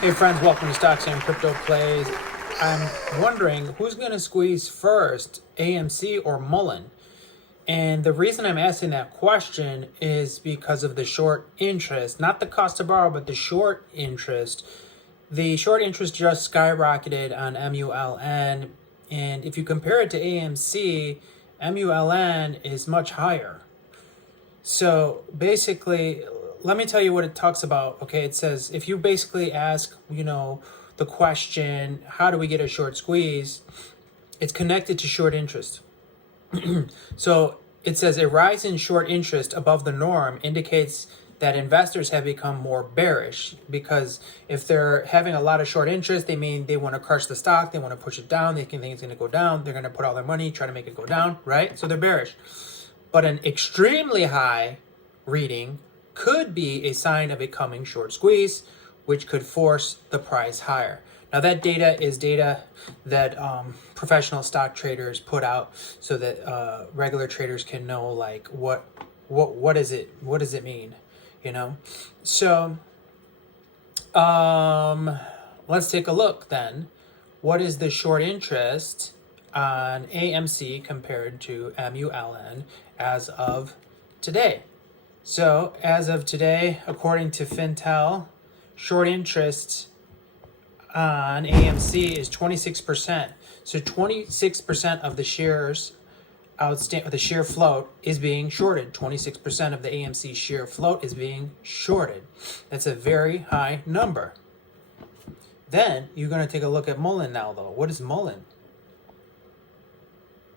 Hey friends, welcome to Stocks and Crypto Plays. I'm wondering who's going to squeeze first, AMC or Mullen? And the reason I'm asking that question is because of the short interest, not the cost to borrow, but the short interest. The short interest just skyrocketed on MULN, and if you compare it to AMC, MULN is much higher. So basically, let me tell you what it talks about. Okay, it says if you basically ask, the question, how do we get a short squeeze? It's connected to short interest. So it says a rise in short interest above the norm indicates that investors have become more bearish, because if they're having a lot of short interest, they mean they want to crush the stock, they want to push it down, they think it's going to go down, they're going to put all their money, try to make it go down, right? So they're bearish. But an extremely high reading could be a sign of a coming short squeeze, which could force the price higher. Now that data is data that professional stock traders put out so that regular traders can know, like, what is it? What does it mean? So let's take a look then. What is the short interest on AMC compared to MULN as of today? So as of today, according to Fintel, short interest on AMC is 26%. So 26% of the shares outstanding, the share float is being shorted. 26% of the AMC share float is being shorted. That's a very high number. Then you're going to take a look at Mullen now, though. What is Mullen?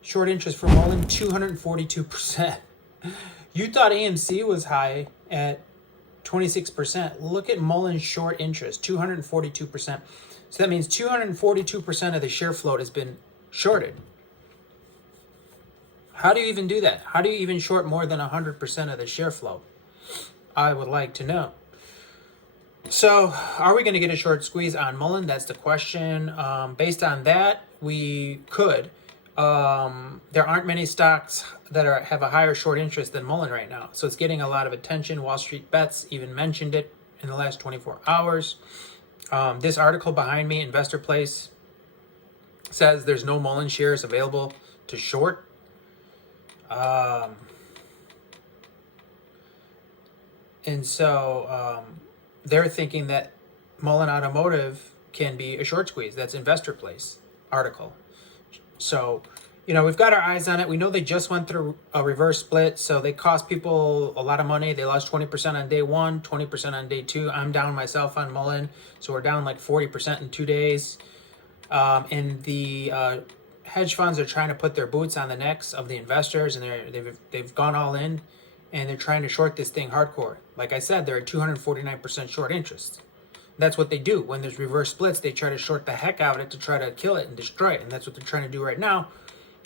Short interest for Mullen, 242%. You thought AMC was high at 26%. Look at Mullen's short interest, 242%. So that means 242% of the share float has been shorted. How do you even do that? How do you even short more than 100% of the share float? I would like to know. So are we going to get a short squeeze on Mullen? That's the question. Based on that, we could. There aren't many stocks that have a higher short interest than Mullen right now. So it's getting a lot of attention. Wall Street Bets even mentioned it in the last 24 hours. This article behind me, Investor Place, says there's no Mullen shares available to short. And so they're thinking that Mullen Automotive can be a short squeeze. That's Investor Place article. So, we've got our eyes on it. We know they just went through a reverse split, so they cost people a lot of money. They lost 20% on day one, 20% on day two. I'm down myself on Mullen, so we're down like 40% in 2 days. And the hedge funds are trying to put their boots on the necks of the investors, and they've gone all in, and they're trying to short this thing hardcore. Like I said, they're at 249% short interest. That's what they do. When there's reverse splits, they try to short the heck out of it to try to kill it and destroy it. And that's what they're trying to do right now.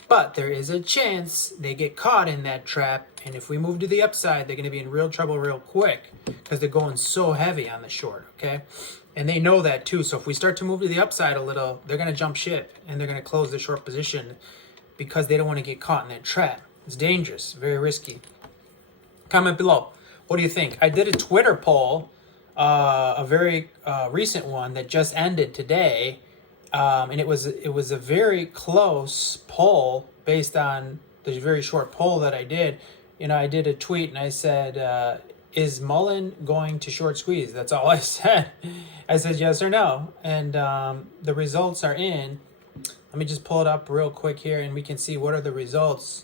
But there is a chance they get caught in that trap. And if we move to the upside, they're going to be in real trouble real quick, because they're going so heavy on the short, okay? And they know that too. So if we start to move to the upside a little, they're going to jump ship and they're going to close the short position, because they don't want to get caught in that trap. It's dangerous, very risky. Comment below. What do you think? I did a Twitter poll, a very recent one that just ended today, and it was a very close poll based on the very short poll that I did. I did a tweet and I said, is Mullen going to short squeeze? That's all I said. I said yes or no, and the results are in. Let me just pull it up real quick here, and we can see what are the results.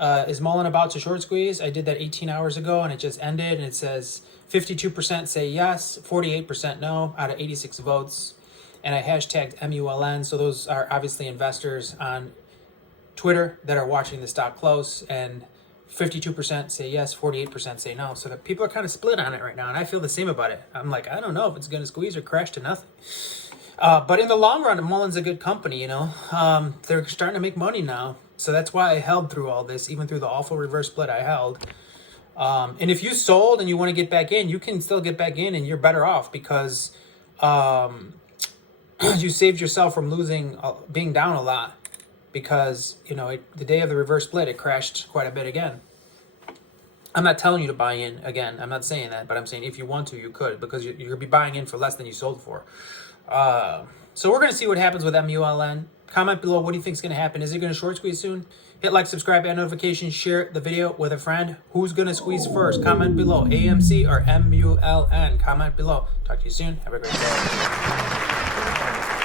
Is Mullen about to short squeeze? I did that 18 hours ago, and it just ended, and it says 52% say yes, 48% no out of 86 votes. And I hashtagged MULN, so those are obviously investors on Twitter that are watching the stock close, and 52% say yes, 48% say no. So that people are kind of split on it right now, and I feel the same about it. I'm like, I don't know if it's going to squeeze or crash to nothing. But in the long run, Mullen's a good company, They're starting to make money now. So that's why I held through all this, even through the awful reverse split I held. And if you sold and you want to get back in, you can still get back in, and you're better off, because you saved yourself from being down a lot, because, the day of the reverse split, it crashed quite a bit again. I'm not telling you to buy in. Again, I'm not saying that, but I'm saying if you want to, you could, because you're going to be buying in for less than you sold for. So we're going to see what happens with MULN. Comment below, what do you think is going to happen? Is it going to short squeeze soon? Hit like, subscribe, and notifications. Share the video with a friend. Who's going to squeeze first? Comment below. AMC or MULN? Comment below. Talk to you soon. Have a great day.